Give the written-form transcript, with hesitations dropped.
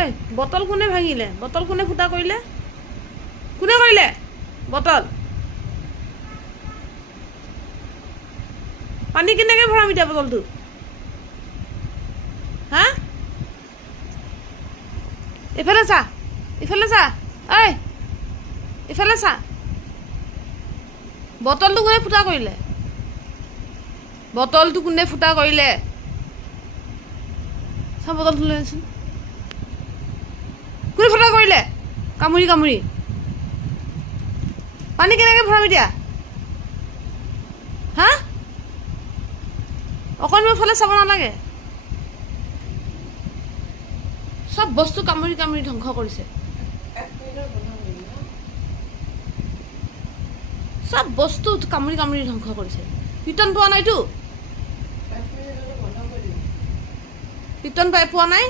ঐ বটল কোনে ভাঙিলে বটল কোনে ফুটা কৰিলে কোনে কৰিলে বটল পানী কেনেকৈ ভৰাম এতিয়া বটলটো হা ইফালে চা ঐ ইফালে চা বটলটো কোনে ফুটা কৰিলে বটলটো কোনে ফুটা কৰিলে চা বটলটো লৈ আছোন কোনে ফুটা কৰিলে কামুৰি কামুৰি পানী কেনেকৈ ভৰাম এতিয়া হা অকণমান ফালে চাব নালাগে সব বস্তু কামুৰি কামুৰি ধ্বংস কৰিছে সব বস্তু কামুৰি কামুৰি ধ্বংস কৰিছে পিটন পোৱা নাইতো পিটন পাই পোৱা নাই